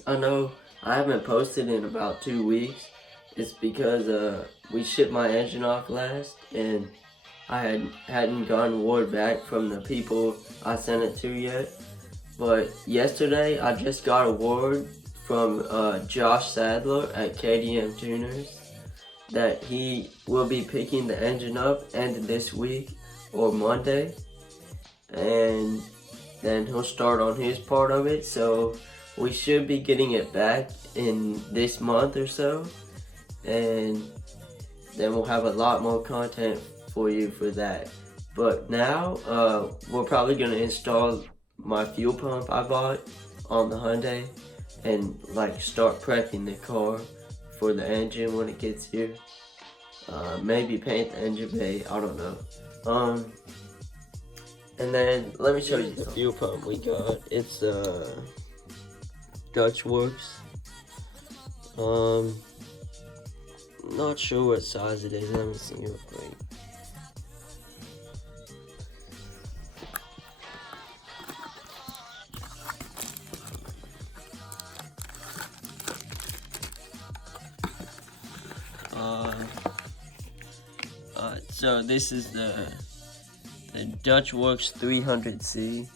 guys. I know I haven't posted in about 2 weeks. It's because we shipped my engine off last, and I hadn't gotten word back from the people I sent it to yet. But yesterday I just got a word from Josh Sadler at KDM Tuners that he will be picking the engine up end of this week or Monday, and then he'll start on his part of it. So we should be getting it back in this month or so, and then we'll have a lot more content for you for that. But now we're probably gonna install my fuel pump I bought on the Hyundai and like start prepping the car for the engine when it gets here. Maybe paint the engine bay, I don't know. And then let me show you the fuel pump we got. It's Dutch Works. Not sure what size it is. Let me see real quick. So this is the Dutch Works 300C.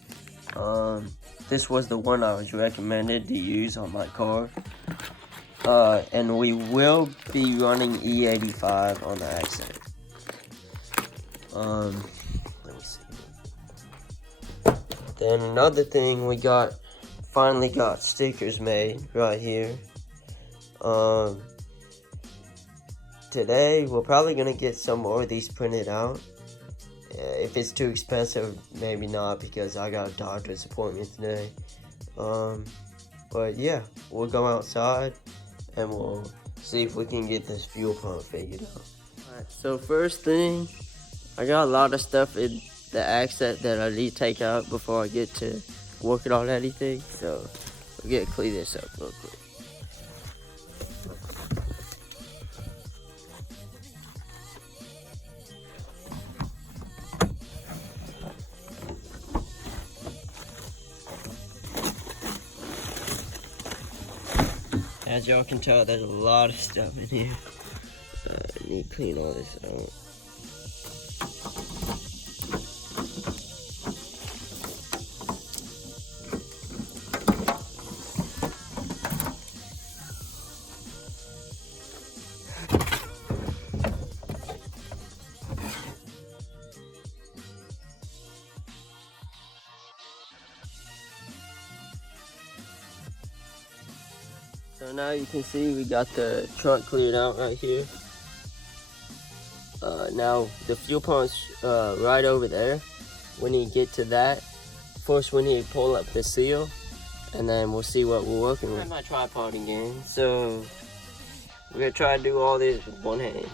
This was the one I was recommended to use on my car. And we will be running E85 on the Accent. Let me see. Then another thing, we finally got stickers made right here. Today we're probably gonna get some more of these printed out. If it's too expensive, maybe not, because I got a doctor's appointment today. But yeah, we'll go outside and we'll see if we can get this fuel pump figured out. Alright, so first thing, I got a lot of stuff in the Accent that I need to take out before I get to working on anything. So we're gonna clean this up real quick. As y'all can tell, there's a lot of stuff in here. I need to clean all this out. So now you can see we got the trunk cleared out right here. Now the fuel pump's right over there. When you get to that, first we need to pull up the seal, and then we'll see what we're working with. My tripod again, so we're gonna try to do all this with one hand.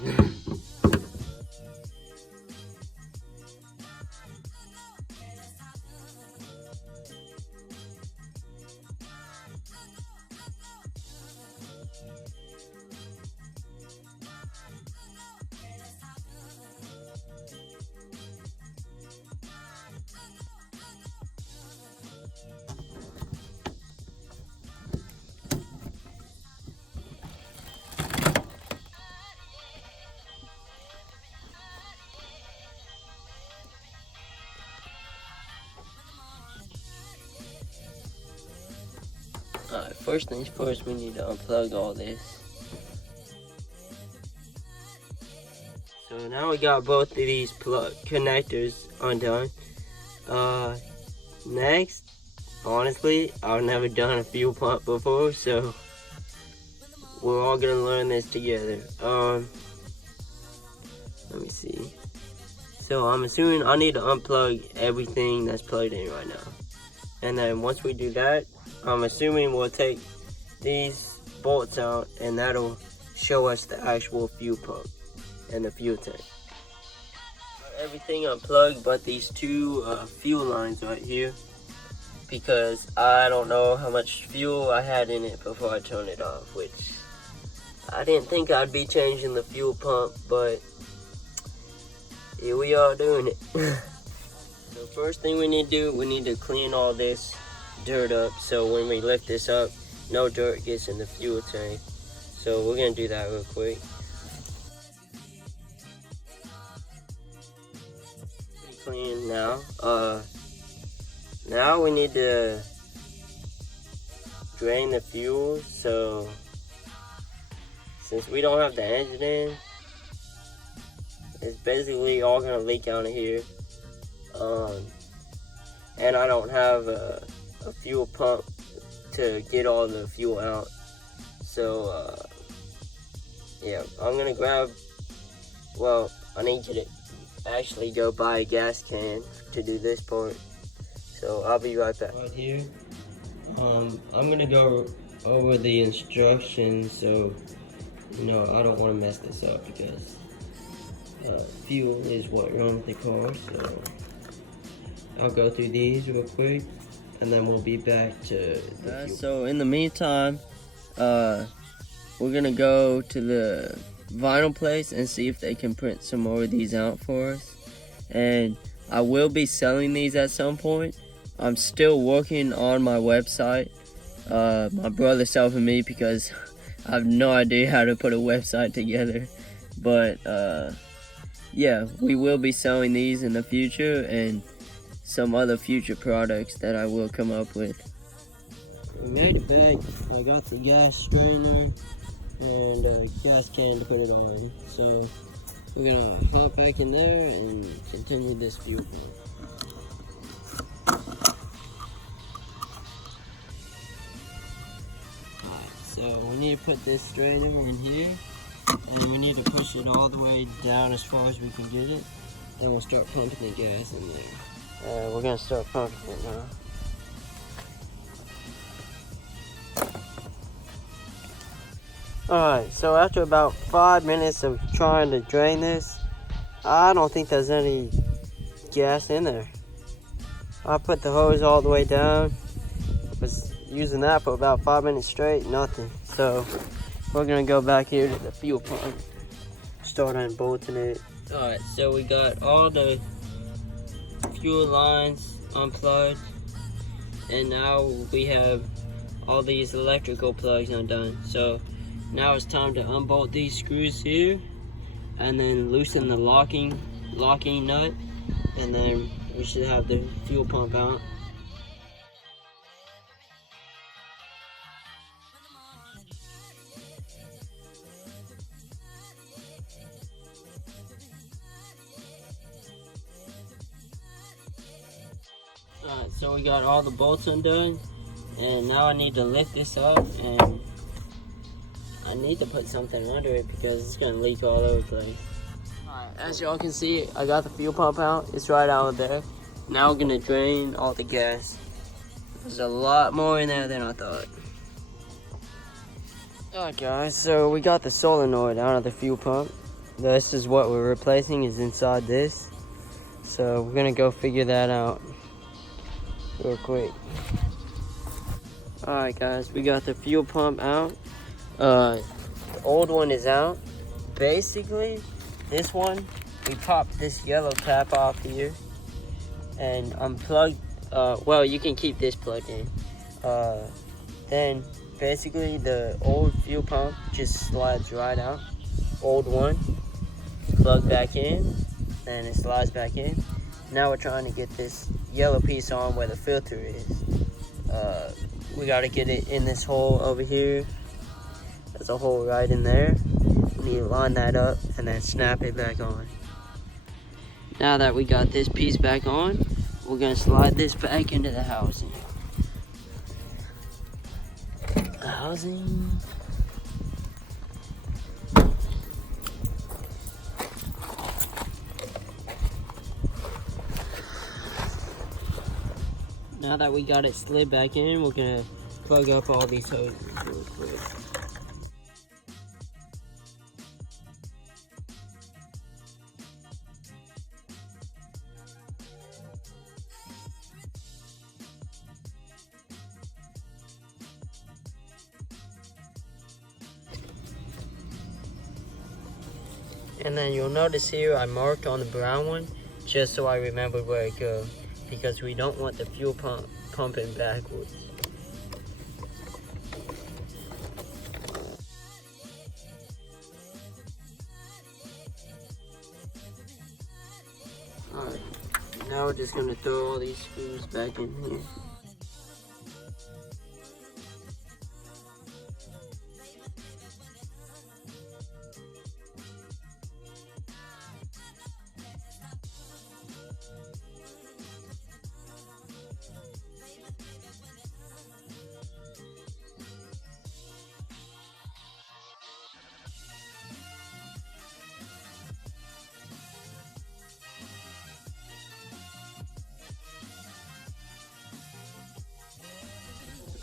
Alright, first things first, we need to unplug all this. So now we got both of these connectors undone. Next, honestly, I've never done a fuel pump before, so we're all gonna learn this together. Let me see. So I'm assuming I need to unplug everything that's plugged in right now. And then once we do that, I'm assuming we'll take these bolts out, and that'll show us the actual fuel pump and the fuel tank. Everything unplugged but these two fuel lines right here, because I don't know how much fuel I had in it before I turned it off, which I didn't think I'd be changing the fuel pump, but here we are doing it. So first thing we need to do, we need to clean all this dirt up, so when we lift this up, no dirt gets in the fuel tank. So we're gonna do that real quick. Pretty clean now. Now we need to drain the fuel. So since we don't have the engine in, it's basically all gonna leak out of here. And I don't have a fuel pump to get all the fuel out. So yeah, I'm gonna grab, well, I need you to actually go buy a gas can to do this part. So I'll be right back. Right here, I'm gonna go over the instructions, so you know I don't want to mess this up because fuel is what runs the car. So I'll go through these real quick, and then we'll be back to the fuel. So in the meantime, we're gonna go to the vinyl place and see if they can print some more of these out for us. And I will be selling these at some point. I'm still working on my website. My brother's helping me because I have no idea how to put a website together. But yeah, we will be selling these in the future and some other future products that I will come up with. We made it back. I got the gas strainer and a gas can to put it on. So we're gonna hop back in there and continue this fuel pump. Alright, so we need to put this strainer in here, and we need to push it all the way down as far as we can get it, and we'll start pumping the gas in there. We're gonna start pumping it now. Alright, so after about 5 minutes of trying to drain this, I don't think there's any gas in there. I put the hose all the way down, was using that for about 5 minutes straight, nothing. So we're gonna go back here to the fuel pump, start unbolting it. Alright, so we got all the fuel lines unplugged, and now we have all these electrical plugs undone. So now it's time to unbolt these screws here and then loosen the locking nut, and then we should have the fuel pump out. Alright, so we got all the bolts undone, and now I need to lift this up, and I need to put something under it because it's gonna leak all over the place. Alright, as y'all can see, I got the fuel pump out. It's right out there. Now we're gonna drain all the gas. There's a lot more in there than I thought. Alright guys, so we got the solenoid out of the fuel pump. This is what we're replacing, is inside this. So we're gonna go figure that out real quick. Alright guys, we got the fuel pump out. The old one is out. Basically, this one, we popped this yellow cap off here and unplugged. Well, you can keep this plugged in. Then basically the old fuel pump just slides right out. Old one, plug back in, and it slides back in. Now we're trying to get this yellow piece on where the filter is. We gotta get it in this hole over here. There's a hole right in there. We need to line that up and then snap it back on. Now that we got this piece back on, we're gonna slide this back into the housing. Now that we got it slid back in, we're gonna plug up all these hoses real quick. And then you'll notice here I marked on the brown one just so I remember where it goes, because we don't want the fuel pump pumping backwards. Alright, now we're just gonna throw all these screws back in here.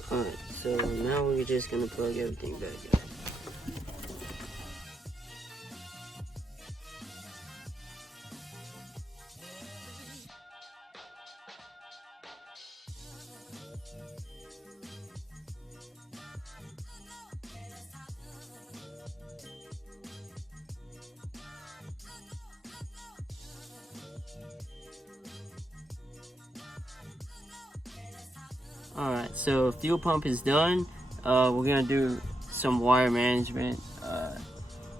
Alright, so now we're just gonna plug everything back in. Alright, so fuel pump is done. We're gonna do some wire management.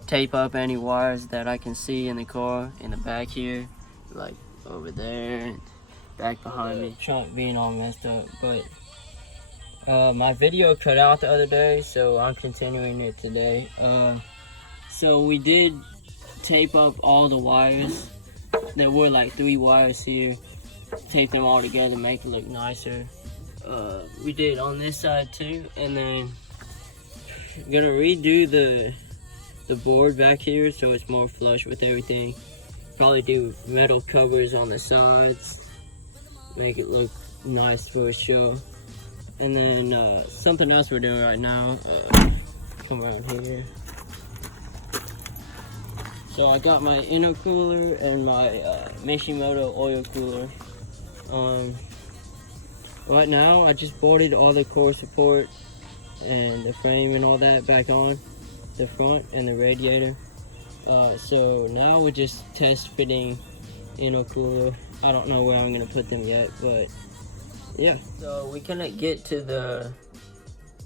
Tape up any wires that I can see in the car, in the back here, like over there, and back behind me. Trunk being all messed up, but my video cut out the other day, so I'm continuing it today. So we did tape up all the wires. There were like 3 wires here. Tape them all together, make it look nicer. We did on this side too, and then gonna redo the board back here so it's more flush with everything. Probably do metal covers on the sides, make it look nice for a show. And then something else we're doing right now, come around here. So I got my intercooler and my Mishimoto oil cooler. Right now, I just bolted all the core support and the frame and all that back on the front and the radiator. So now we're just test fitting intercooler. I don't know where I'm gonna put them yet, but yeah. So we couldn't get to the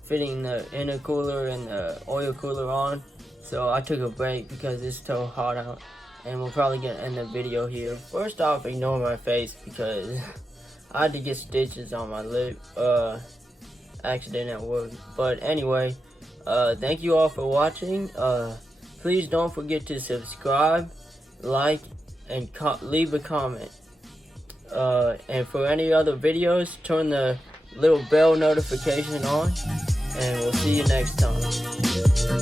fitting the intercooler and the oil cooler on, so I took a break because it's so hot out, and we'll probably get end the video here. First off, ignore my face because I had to get stitches on my lip, accident at work. But anyway, thank you all for watching. Please don't forget to subscribe, like, and leave a comment. And for any other videos, turn the little bell notification on, and we'll see you next time.